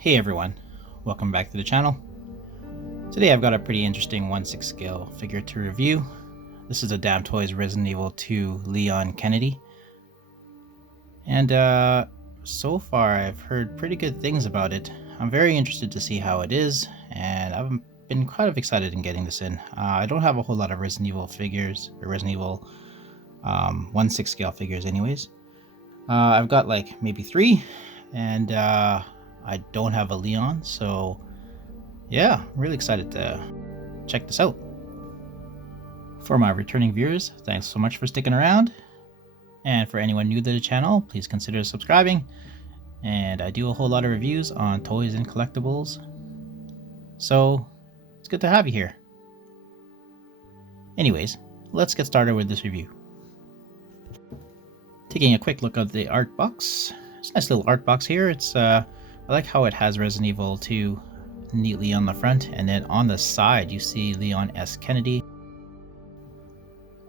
Hey everyone, welcome back to the channel. Today I've got a pretty interesting 1/6 scale figure to review. This is a Damtoys Resident Evil 2 Leon Kennedy. And so far I've heard pretty good things about it. I'm very interested to see how it is, and I've been kind of excited in getting this in. I don't have a whole lot of Resident Evil figures, or Resident Evil 1/6 scale figures anyways. I've got like maybe 3, and I don't have a Leon, so yeah, I'm really excited to check this out. For my returning viewers, thanks so much for sticking around. And for anyone new to the channel, please consider subscribing. And I do a whole lot of reviews on toys and collectibles, so it's good to have you here. Anyways, let's get started with this review. Taking a quick look at the art box. It's a nice little art box here. I like how it has Resident Evil 2 neatly on the front, and then on the side you see Leon S. Kennedy.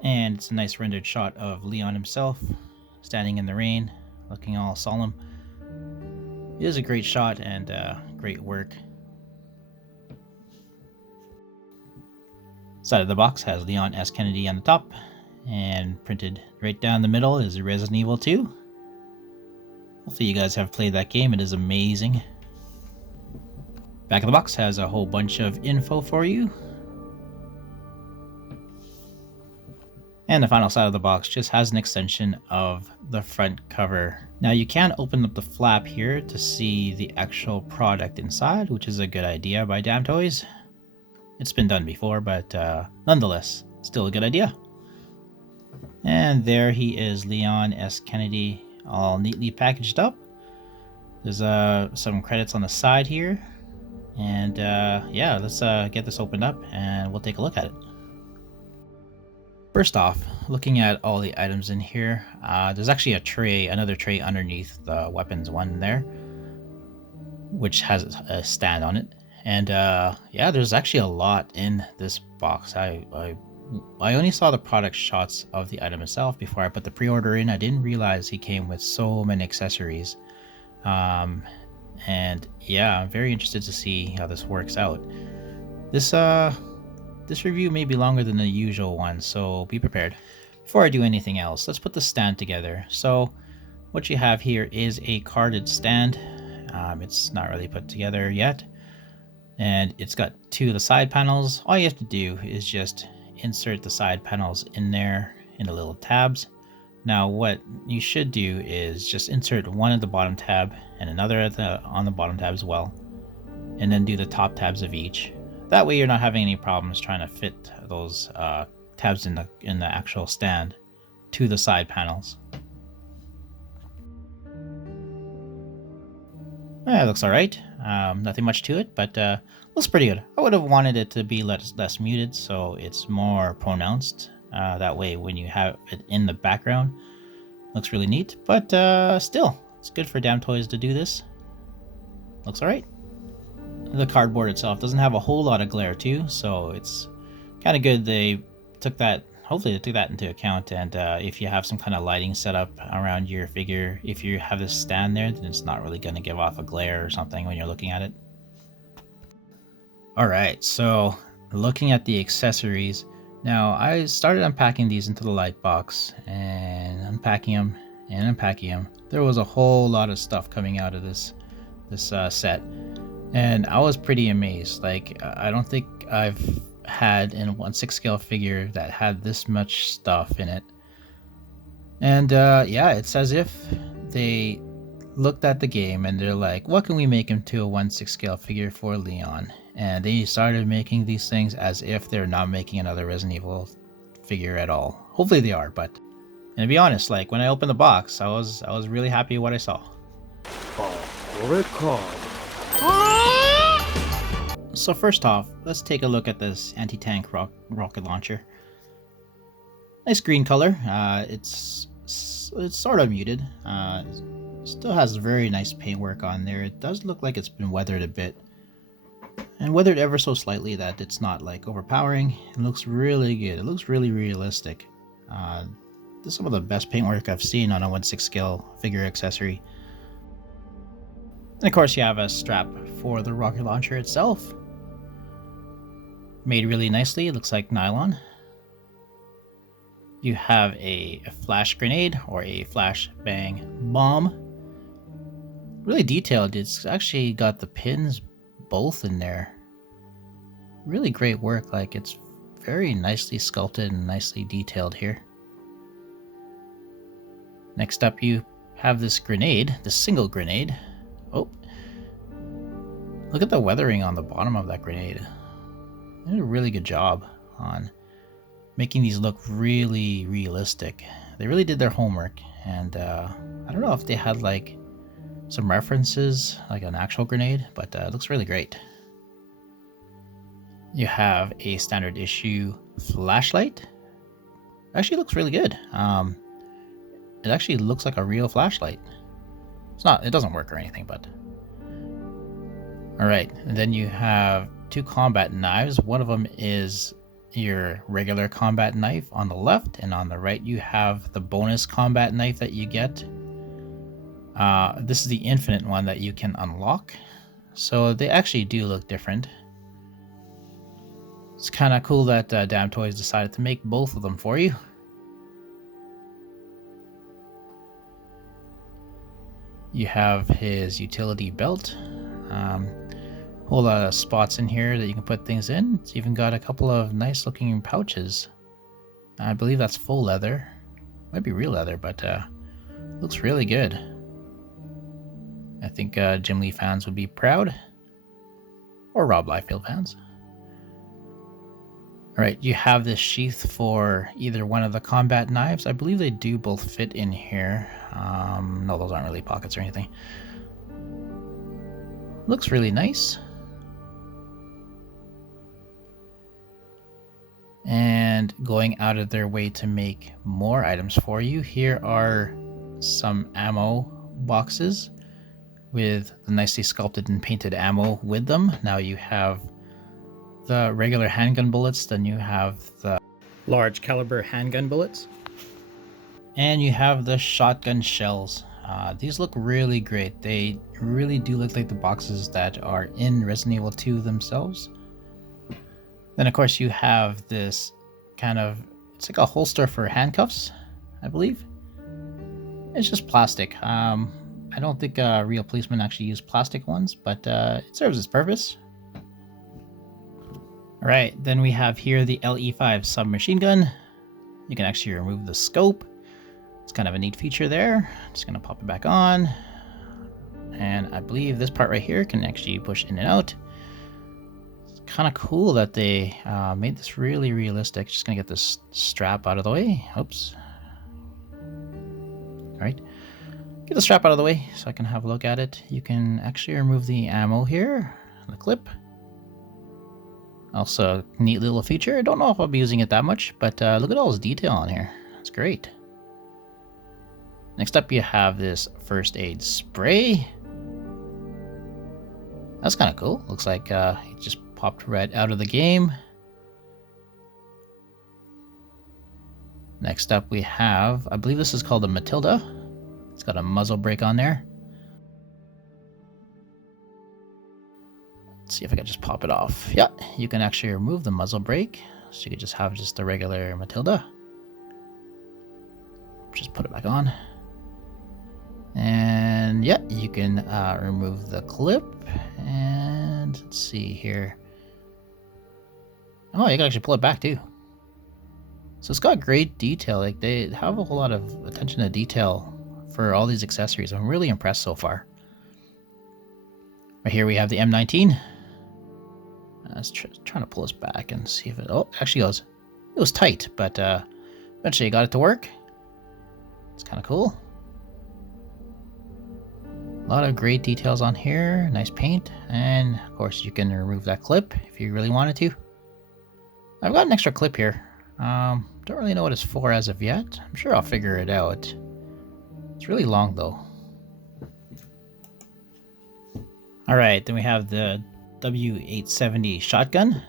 And it's a nice rendered shot of Leon himself standing in the rain, looking all solemn. It is a great shot and great work. Side of the box has Leon S. Kennedy on the top, and printed right down the middle is Resident Evil 2. Hopefully you guys have played that game, it is amazing. Back of the box has a whole bunch of info for you. And the final side of the box just has an extension of the front cover. Now you can open up the flap here to see the actual product inside, which is a good idea by Damtoys. It's been done before, but nonetheless, still a good idea. And there he is, Leon S. Kennedy, all neatly packaged up. There's some credits on the side here. And yeah, let's get this opened up and we'll take a look at it. First off, looking at all the items in here, there's actually another tray underneath the weapons one there, which has a stand on it. And yeah, there's actually a lot in this box. I only saw the product shots of the item itself before I put the pre-order in. I didn't realize he came with so many accessories. And yeah, I'm very interested to see how this works out. This review may be longer than the usual one, so be prepared. Before I do anything else, let's put the stand together. So what you have here is a carded stand. It's not really put together yet. And it's got 2 of the side panels. All you have to do is just insert the side panels in there in the little tabs. Now what you should do is just insert one at the bottom tab and another on the bottom tab as well, and then do the top tabs of each. That way you're not having any problems trying to fit those tabs in the actual stand to the side panels. Yeah, it looks alright. Nothing much to it, but looks pretty good. I would have wanted it to be less muted, so it's more pronounced. That way when you have it in the background, looks really neat. But still, it's good for Damtoys to do this. Looks alright. The cardboard itself doesn't have a whole lot of glare too, so it's kind of good they took that. Hopefully they took that into account, and if you have some kind of lighting set up around your figure, if you have this stand there, then it's not really going to give off a glare or something when you're looking at it. Alright, so looking at the accessories. Now I started unpacking these into the light box and unpacking them and unpacking them. There was a whole lot of stuff coming out of this set, and I was pretty amazed. Like, I don't think I've had in a 1/6 scale figure that had this much stuff in it. And yeah, it's as if they looked at the game and they're like, what can we make into a 1/6 scale figure for Leon? And they started making these things as if they're not making another Resident Evil figure at all. Hopefully they are, but and to be honest, like when I opened the box, I was really happy with what I saw. So first off, let's take a look at this anti-tank rocket launcher. Nice green color. It's sort of muted. Still has very nice paintwork on there. It does look like it's been weathered a bit, and weathered ever so slightly that it's not like overpowering. It looks really good. It looks really realistic. This is some of the best paintwork I've seen on a 1/6 scale figure accessory. And of course you have a strap for the rocket launcher itself. Made really nicely, it looks like nylon. You have a flash grenade or a flashbang bomb. Really detailed, it's actually got the pins both in there. Really great work, like it's very nicely sculpted and nicely detailed here. Next up you have this grenade, the single grenade. Oh, look at the weathering on the bottom of that grenade. They did a really good job on making these look really realistic. They really did their homework, and I don't know if they had like some references, like an actual grenade, but it looks really great. You have a standard issue flashlight. Actually looks really good. It actually looks like a real flashlight. It's not, it doesn't work or anything, but. Alright, and then you have two combat knives. One of them is your regular combat knife on the left, and on the right you have the bonus combat knife that you get. This is the infinite one that you can unlock. So they actually do look different. It's kind of cool that Damtoys decided to make both of them for you. You have his utility belt. Whole lot of spots in here that you can put things in. It's even got a couple of nice looking pouches. I believe that's full leather. Might be real leather, but looks really good. I think Jim Lee fans would be proud. Or Rob Liefeld fans. Alright, you have this sheath for either one of the combat knives. I believe they do both fit in here. No, those aren't really pockets or anything. Looks really nice. And going out of their way to make more items for you, here are some ammo boxes with the nicely sculpted and painted ammo with them. Now you have the regular handgun bullets, then you have the large caliber handgun bullets, and you have the shotgun shells. These look really great. They really do look like the boxes that are in Resident Evil 2 themselves. Then of course you have this kind of, it's like a holster for handcuffs, I believe. It's just plastic. I don't think real policemen actually use plastic ones, but it serves its purpose. Alright, then we have here the Le5 Submachine Gun. You can actually remove the scope. It's kind of a neat feature there. I'm just going to pop it back on. And I believe this part right here can actually push in and out. It's kind of cool that they made this really realistic. Just going to get this strap out of the way. Oops. Alright. Get the strap out of the way so I can have a look at it. You can actually remove the ammo here, the clip. Also, neat little feature. I don't know if I'll be using it that much, but look at all this detail on here. It's great. Next up, you have this first aid spray. That's kind of cool. Looks like it just popped right out of the game. Next up, we have, I believe this is called a Matilda. It's got a muzzle brake on there. Let's see if I can just pop it off. Yeah, you can actually remove the muzzle brake. So you could just have just the regular Matilda. Just put it back on. And yeah, you can remove the clip. And let's see here. Oh, you can actually pull it back too. So it's got great detail. Like they have a whole lot of attention to detail for all these accessories. I'm really impressed so far. Right here we have the M19. I was trying to pull this back and see if it... Oh, it actually goes... It was tight, but eventually I got it to work. It's kind of cool. A lot of great details on here. Nice paint. And, of course, you can remove that clip if you really wanted to. I've got an extra clip here. Don't really know what it's for as of yet. I'm sure I'll figure it out. It's really long, though. Alright, then we have the W870 Shotgun.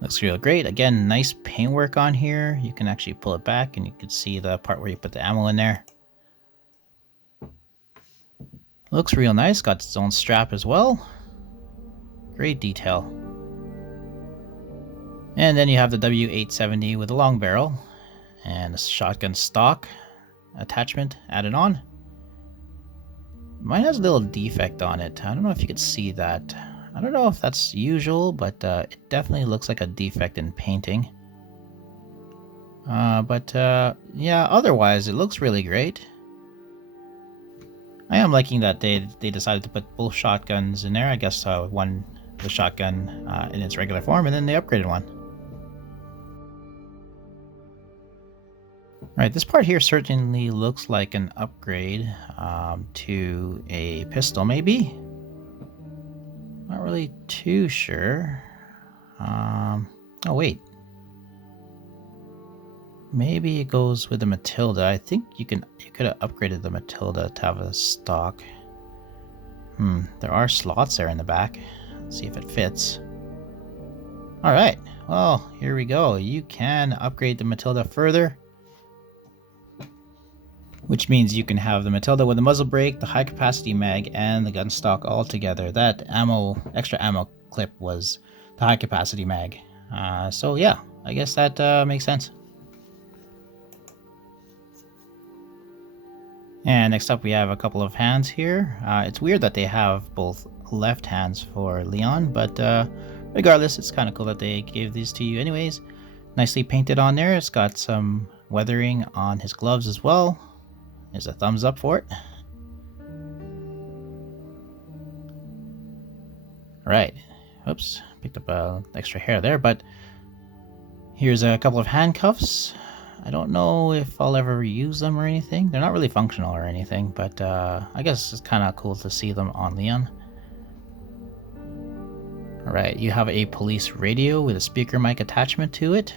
Looks real great. Again, nice paintwork on here. You can actually pull it back and you can see the part where you put the ammo in there. Looks real nice, got its own strap as well. Great detail. And then you have the W870 with a long barrel and a shotgun stock attachment added on. Mine has a little defect on it. I don't know if you could see that. I don't know if that's usual, but it definitely looks like a defect in painting. Yeah, otherwise it looks really great. I am liking that they decided to put both shotguns in there. I guess the shotgun in its regular form, and then they upgraded one. Right, this part here certainly looks like an upgrade to a pistol, maybe? Not really too sure. Oh wait. Maybe it goes with the Matilda. I think you could have upgraded the Matilda to have a stock. There are slots there in the back. Let's see if it fits. Alright, well, here we go. You can upgrade the Matilda further, which means you can have the Matilda with the muzzle brake, the high capacity mag, and the gun stock all together. That extra ammo clip was the high capacity mag. So yeah, I guess that makes sense. And next up we have a couple of hands here. It's weird that they have both left hands for Leon, but regardless, it's kind of cool that they gave these to you anyways. Nicely painted on there. It's got some weathering on his gloves as well. There's a thumbs up for it. Right. Oops, picked up an extra hair there, but here's a couple of handcuffs. I don't know if I'll ever use them or anything. They're not really functional or anything, but I guess it's kind of cool to see them on Leon. Alright, you have a police radio with a speaker mic attachment to it.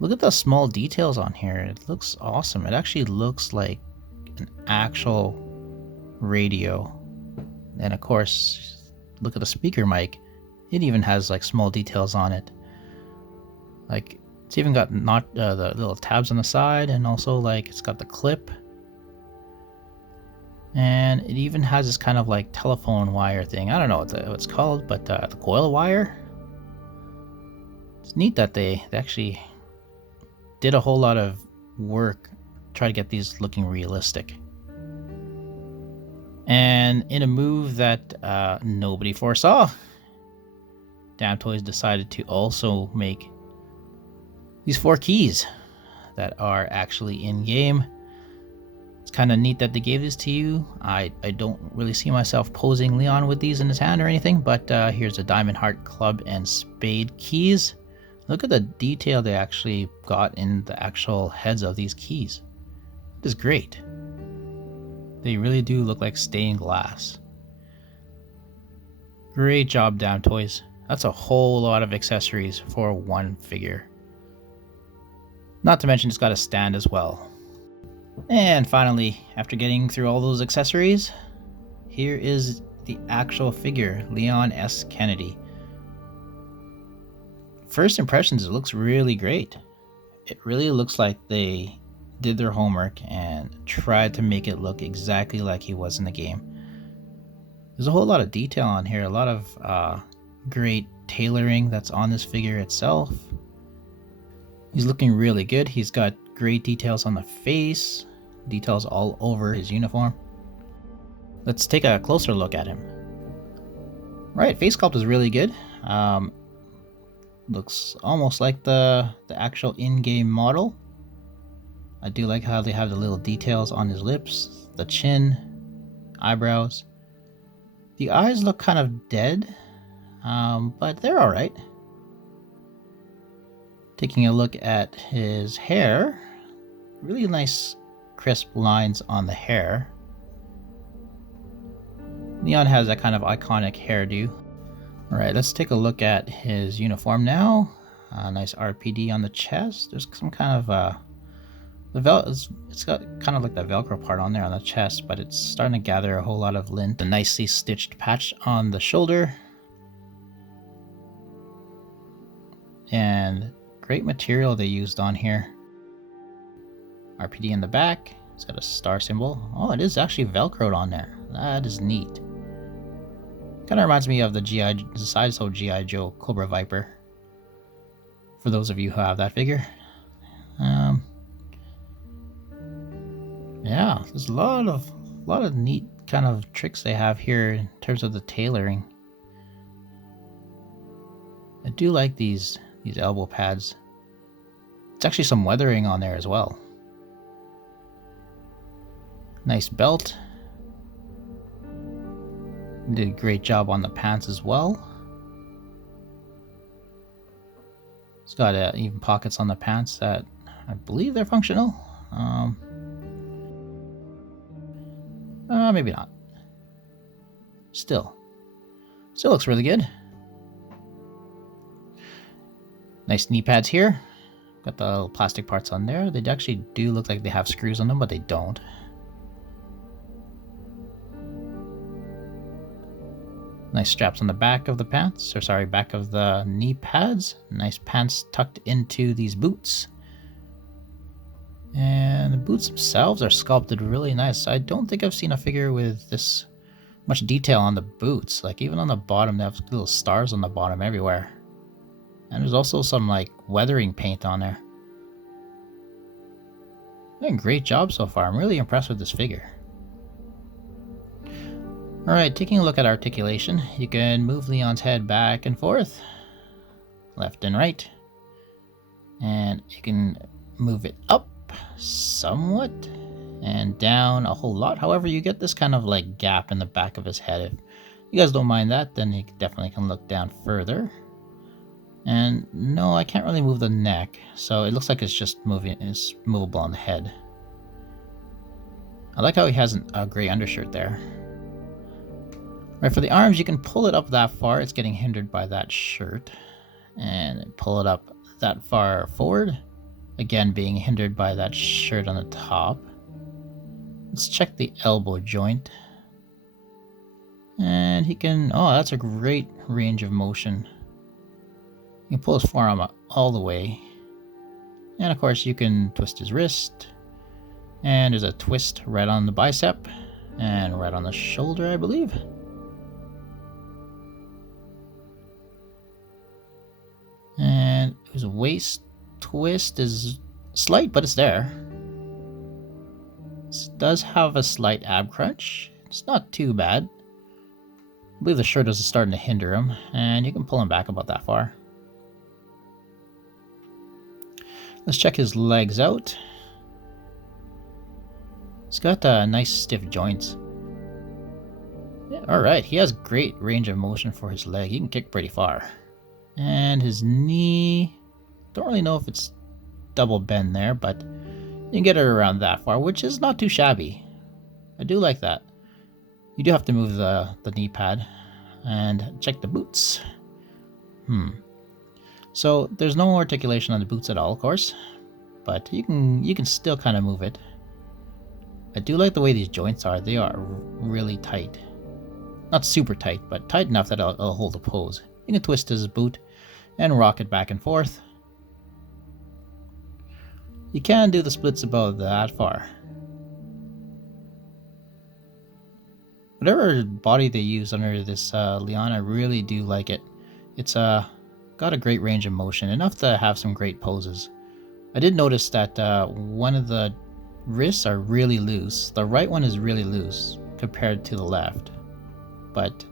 Look at the small details on here. It looks awesome. It actually looks like an actual radio. And of course, look at the speaker mic. It even has like small details on it. Like, it's even got the little tabs on the side, and also like it's got the clip. And it even has this kind of like telephone wire thing. I don't know what it's called, but the coil wire. It's neat that they actually did a whole lot of work to try to get these looking realistic. And in a move that nobody foresaw, Damtoys decided to also make these 4 keys that are actually in game. It's kind of neat that they gave this to you. I don't really see myself posing Leon with these in his hand or anything, but here's a Diamond Heart Club and Spade keys. Look at the detail they actually got in the actual heads of these keys. It is great. They really do look like stained glass. Great job, Damtoys. That's a whole lot of accessories for one figure. Not to mention it's got a stand as well. And finally, after getting through all those accessories, here is the actual figure, Leon S. Kennedy. First impressions, it looks really great. It really looks like they did their homework and tried to make it look exactly like he was in the game. There's a whole lot of detail on here, a lot of great tailoring that's on this figure itself. He's looking really good. He's got great details on the face, details all over his uniform. Let's take a closer look at him. Right, face sculpt is really good. Looks almost like the actual in-game model. I do like how they have the little details on his lips, the chin, eyebrows. The eyes look kind of dead, but they're alright. Taking a look at his hair, really nice crisp lines on the hair. Leon has that kind of iconic hairdo. Alright, let's take a look at his uniform now. Nice RPD on the chest. There's some kind of it's got kind of like the Velcro part on there on the chest, but it's starting to gather a whole lot of lint. A nicely stitched patch on the shoulder. And great material they used on here. RPD in the back. It's got a star symbol. Oh, it is actually Velcroed on there. That is neat. Kind of reminds me of the Sideshow G.I. Joe Cobra Viper. For those of you who have that figure. Yeah, there's a lot of neat kind of tricks they have here in terms of the tailoring. I do like these elbow pads. It's actually some weathering on there as well. Nice belt. Did a great job on the pants as well. It's got even pockets on the pants that I believe they're functional. Maybe not. Still looks really good. Nice knee pads here. Got the little plastic parts on there. They actually do look like they have screws on them, but they don't. Nice straps on the back of the pants, or sorry, back of the knee pads. Nice pants tucked into these boots. And the boots themselves are sculpted really nice. I don't think I've seen a figure with this much detail on the boots. Like even on the bottom, they have little stars on the bottom everywhere. And there's also some like weathering paint on there. Doing a great job so far. I'm really impressed with this figure. Alright, taking a look at articulation, you can move Leon's head back and forth, left and right, and you can move it up somewhat and down a whole lot. However, you get this kind of like gap in the back of his head. If you guys don't mind that, then you definitely can look down further. And no, I can't really move the neck, so it looks like it's just it's movable on the head. I like how he has a gray undershirt there. Right, for the arms, you can pull it up that far. It's getting hindered by that shirt. And pull it up that far forward. Again, being hindered by that shirt on the top. Let's check the elbow joint. And he can... Oh, that's a great range of motion. You can pull his forearm up all the way. And of course, you can twist his wrist. And there's a twist right on the bicep. And right on the shoulder, I believe. And his waist twist is slight, but it's there. This does have a slight ab crunch. It's not too bad. I believe the shirt is starting to hinder him, and you can pull him back about that far. Let's check his legs out. He's got nice stiff joints. Yeah, alright, he has great range of motion for his leg. He can kick pretty far. And his knee, don't really know if it's double bend there, but you can get it around that far, which is not too shabby. I do like that. You do have to move the knee pad and check the boots. So there's no articulation on the boots at all, of course, but you can still kind of move it. I do like the way these joints are. They are really tight. Not super tight, but tight enough that it'll hold the pose. You can twist his boot and rock it back and forth. You can do the splits about that far. Whatever body they use under this Leon, I really do like it. It's got a great range of motion, enough to have some great poses. I did notice that one of the wrists are really loose. The right one is really loose compared to the left. But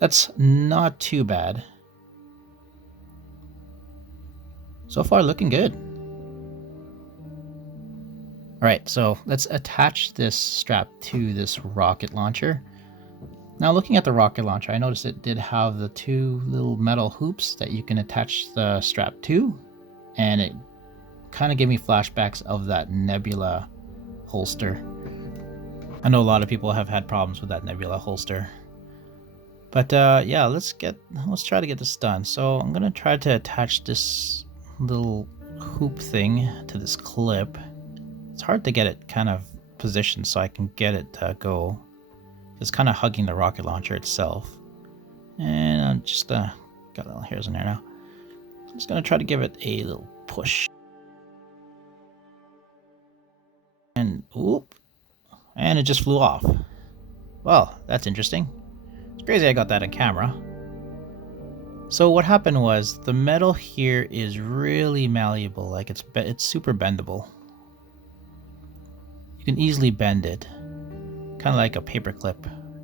that's not too bad. So far, looking good. Alright, so let's attach this strap to this rocket launcher. Now, looking at the rocket launcher, I noticed it did have the two little metal hoops that you can attach the strap to. And it kind of gave me flashbacks of that Nebula holster. I know a lot of people have had problems with that Nebula holster. But yeah, let's try to get this done. So I'm gonna try to attach this little hoop thing to this clip. It's hard to get it kind of positioned so I can get it to go. It's kind of hugging the rocket launcher itself. And I'm just got little hairs in there now. I'm just gonna try to give it a little push. and whoop, and it just flew off. Well, that's interesting. It's crazy I got that on camera. So what happened was the metal here is really malleable, like it's super bendable. You can easily bend it, kind of like a paperclip,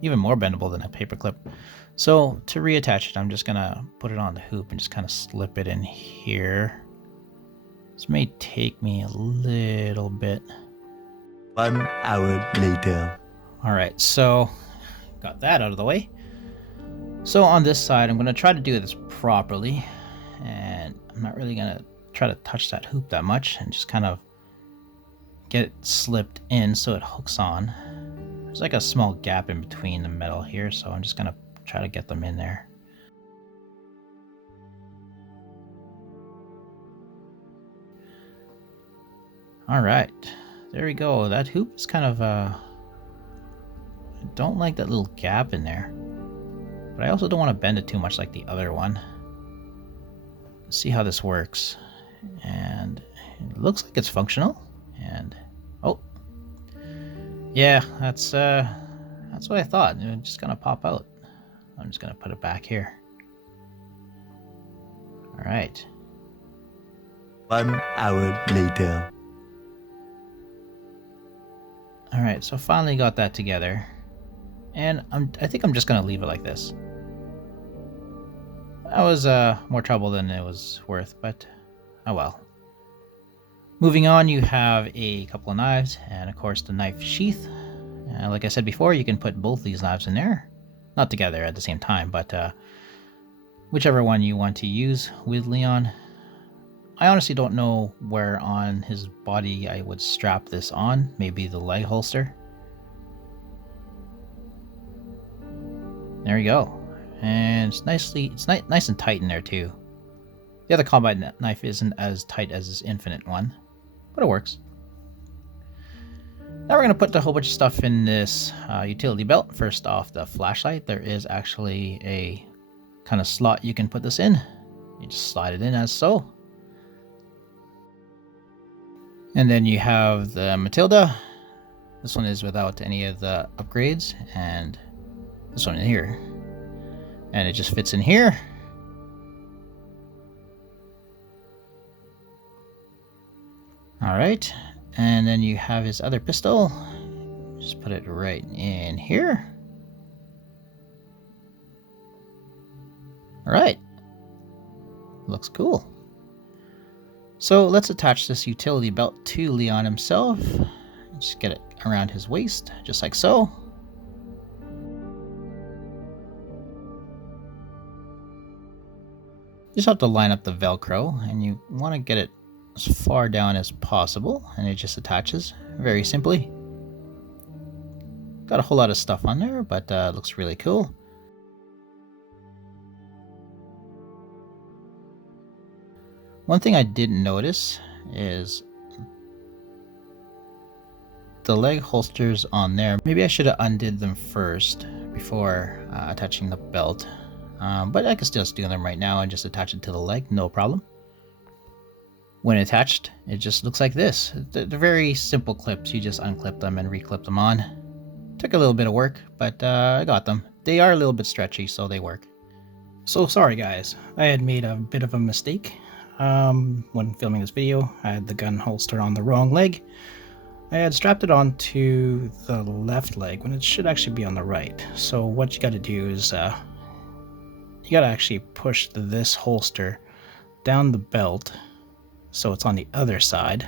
even more bendable than a paperclip. So to reattach it, I'm just gonna put it on the hoop and just kind of slip it in here. This may take me a little bit. 1 hour later. All right, so got that out of the way. So on this side, I'm gonna try to do this properly, and I'm not really gonna try to touch that hoop that much, and just kind of get it slipped in so it hooks on. There's like a small gap in between the metal here, so I'm just gonna try to get them in there. All right, there we go. That hoop is kind of I don't like that little gap in there, but I also don't want to bend it too much like the other one. Let's see how this works, and it looks like it's functional. And oh, yeah, that's what I thought. It's just gonna pop out. I'm just gonna put it back here. All right. 1 hour later. All right, so finally got that together, and I think I'm just gonna leave it like this. That was more trouble than it was worth, but oh well. Moving on, you have a couple of knives, and of course the knife sheath. Like I said before, you can put both these knives in there, not together at the same time, but whichever one you want to use with Leon. I honestly don't know where on his body I would strap this on. Maybe the leg holster. There you go. And it's nice and tight in there too. The other combat knife isn't as tight as this infinite one, but it works. Now we're going to put a whole bunch of stuff in this utility belt. First off, the flashlight. There is actually a kind of slot you can put this in. You just slide it in as so. And then you have the Matilda. This one is without any of the upgrades, and this one in here. And it just fits in here. Alright, and then you have his other pistol. Just put it right in here. Alright. Looks cool. So let's attach this utility belt to Leon himself. Just get it around his waist, just like so. You just have to line up the Velcro, and you want to get it as far down as possible, and it just attaches very simply. Got a whole lot of stuff on there, but it looks really cool. One thing I didn't notice is the leg holsters on there. Maybe I should have undid them first before attaching the belt. But I can still do them right now and just attach it to the leg, no problem. When attached, it just looks like this. They're very simple clips. You just unclip them and reclip them on. Took a little bit of work, but I got them. They are a little bit stretchy, so they work. So sorry guys, I had made a bit of a mistake. When filming this video, I had the gun holster on the wrong leg. I had strapped it onto the left leg when it should actually be on the right. So what you got to do is you got to actually push this holster down the belt so it's on the other side.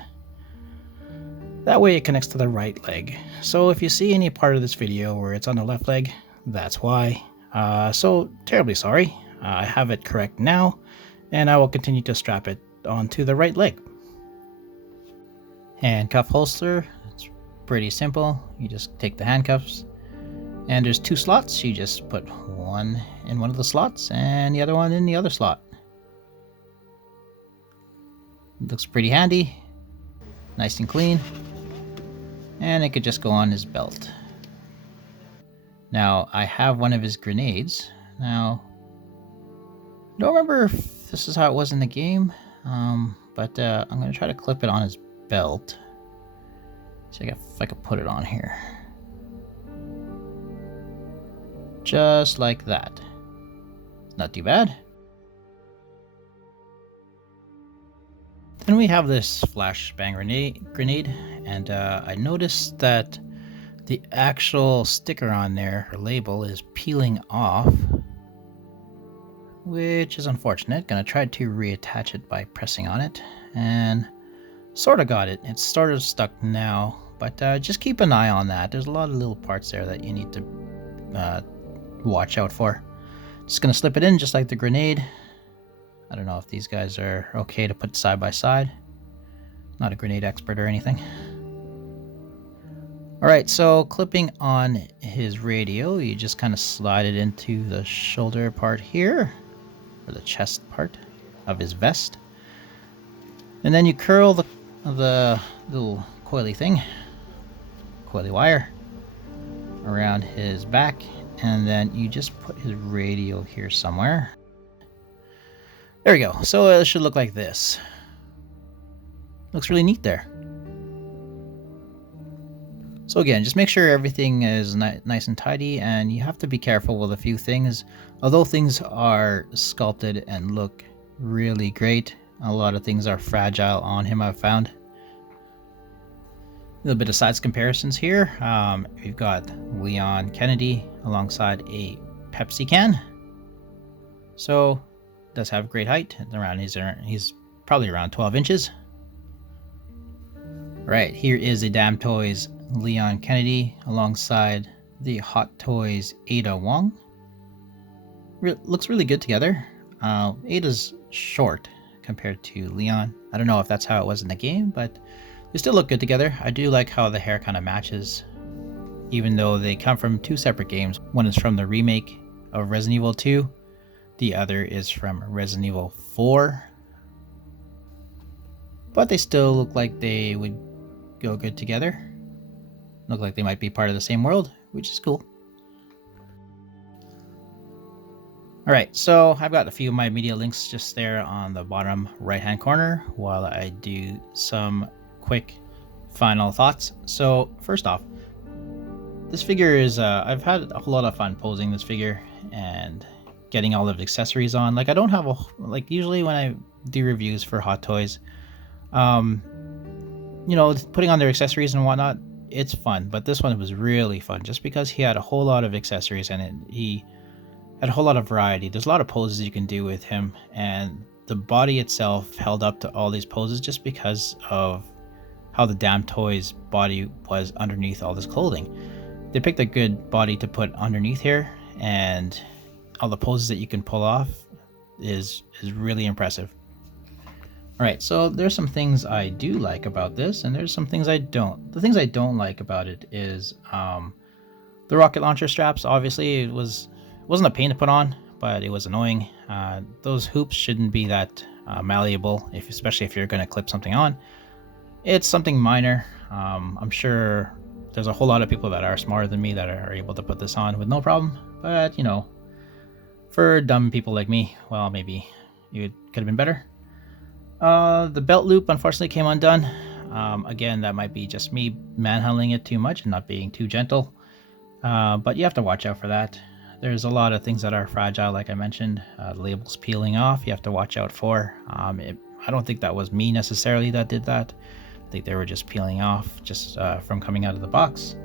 That way it connects to the right leg. So if you see any part of this video where it's on the left leg, that's why. So terribly sorry. I have it correct now, and I will continue to strap it onto the right leg. Handcuff holster, it's pretty simple. You just take the handcuffs, and there's two slots. You just put one in one of the slots and the other one in the other slot. Looks pretty handy, nice and clean, and it could just go on his belt. Now I have one of his grenades. Now I don't remember if this is how it was in the game, but I'm going to try to clip it on his belt. See if I could put it on here. Just like that. Not too bad. Then we have this flashbang grenade, and I noticed that the actual sticker on there, or label, is peeling off, which is unfortunate. Gonna try to reattach it by pressing on it, and sort of got it. It's sort of stuck now, but just keep an eye on that. There's a lot of little parts there that you need to watch out for. Just gonna slip it in just like the grenade. I don't know if these guys are okay to put side by side. Not a grenade expert or anything. Alright, so clipping on his radio, you just kind of slide it into the shoulder part here, or the chest part of his vest. And then you curl the little coily thing, coily wire, around his back, and then you just put his radio here somewhere. There we go. So it should look like this. Looks really neat there. So again, just make sure everything is nice and tidy, and you have to be careful with a few things. Although things are sculpted and look really great, a lot of things are fragile on him, I've found. A little bit of size comparisons here. We've got Leon Kennedy alongside a Pepsi can. So does have great height. He's probably around 12 inches. Right, here is a Damtoys Leon Kennedy alongside the Hot Toys Ada Wong. Looks really good together. Ada's short compared to Leon. I don't know if that's how it was in the game, but they still look good together. I do like how the hair kind of matches, even though they come from two separate games. One is from the remake of Resident Evil 2. The other is from Resident Evil 4. But they still look like they would go good together. Look like they might be part of the same world, which is cool. Alright, so I've got a few of my media links just there on the bottom right hand corner while I do some quick final thoughts. So first off, this figure is, I've had a whole lot of fun posing this figure and getting all of the accessories on. Like, I don't have usually when I do reviews for Hot Toys, you know, putting on their accessories and whatnot, it's fun. But this one was really fun just because he had a whole lot of accessories and he had a whole lot of variety. There's a lot of poses you can do with him, and the body itself held up to all these poses just because of how the Damtoys body was underneath all this clothing. They picked a good body to put underneath here, and all the poses that you can pull off is really impressive. Alright, so there's some things I do like about this, and there's some things I don't. The things I don't like about it is the rocket launcher straps. Obviously, it wasn't a pain to put on, but it was annoying. Those hoops shouldn't be that malleable, especially if you're going to clip something on. It's something minor. I'm sure there's a whole lot of people that are smarter than me that are able to put this on with no problem, but you know, for dumb people like me, well, maybe it could have been better. The belt loop unfortunately came undone. Again, that might be just me manhandling it too much and not being too gentle, but you have to watch out for that. There's a lot of things that are fragile, like I mentioned. The labels peeling off, you have to watch out for. I don't think that was me necessarily that did that. I think they were just peeling off just from coming out of the box.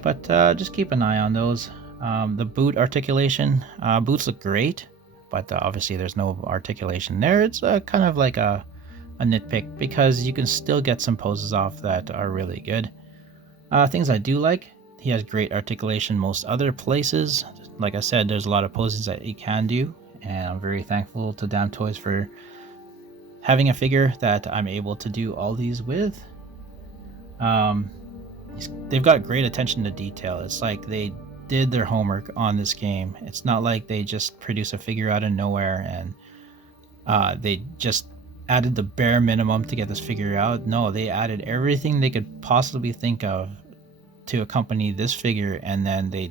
But just keep an eye on those. The boot articulation, boots look great, but obviously there's no articulation there. It's kind of like a nitpick because you can still get some poses off that are really good. Things I do like, he has great articulation most other places. Like I said, there's a lot of poses that he can do, and I'm very thankful to Damtoys for having a figure that I'm able to do all these with. They've got great attention to detail. It's like they did their homework on this game. It's not like they just produce a figure out of nowhere and they just added the bare minimum to get this figure out. No, they added everything they could possibly think of to accompany this figure, and then they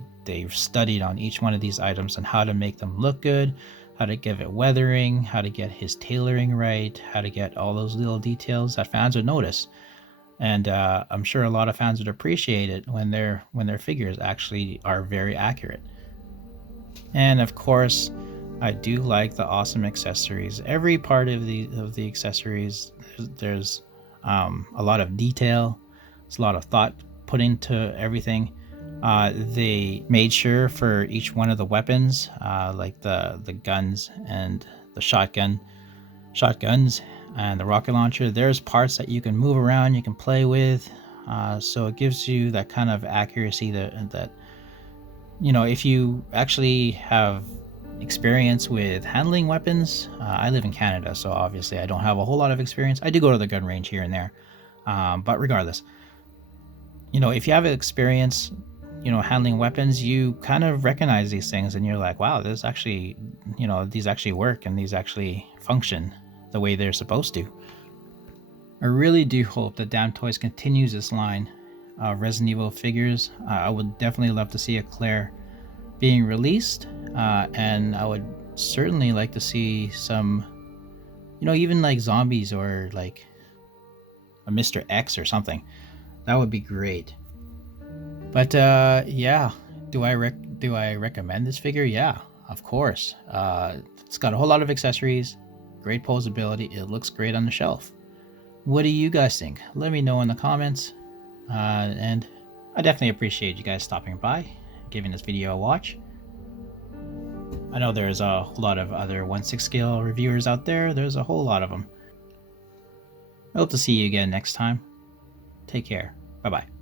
studied on each one of these items and how to make them look good, how to give it weathering, how to get his tailoring right, how to get all those little details that fans would notice. And I'm sure a lot of fans would appreciate it when their figures actually are very accurate. And of course, I do like the awesome accessories. Every part of the accessories, there's a lot of detail. There's a lot of thought put into everything. They made sure for each one of the weapons, like the guns and the shotguns and the rocket launcher, there's parts that you can move around, you can play with. So it gives you that kind of accuracy that if you actually have experience with handling weapons. I live in Canada, so obviously I don't have a whole lot of experience. I do go to the gun range here and there, but regardless, if you have experience, handling weapons, you kind of recognize these things, and you're like, wow, this actually, these actually work and these actually function the way they're supposed to. I really do hope that Damtoys continues this line of Resident Evil figures. I would definitely love to see a Claire being released, and I would certainly like to see some, even like zombies or like a Mr. X or something. That would be great. But yeah, do I recommend this figure? Yeah, of course. It's got a whole lot of accessories, great posability. It looks great on the shelf. What do you guys think? Let me know in the comments. And I definitely appreciate you guys stopping by, giving this video a watch. I know there's a lot of other 1/6 scale reviewers out there. There's a whole lot of them. I hope to see you again next time. Take care. Bye-bye.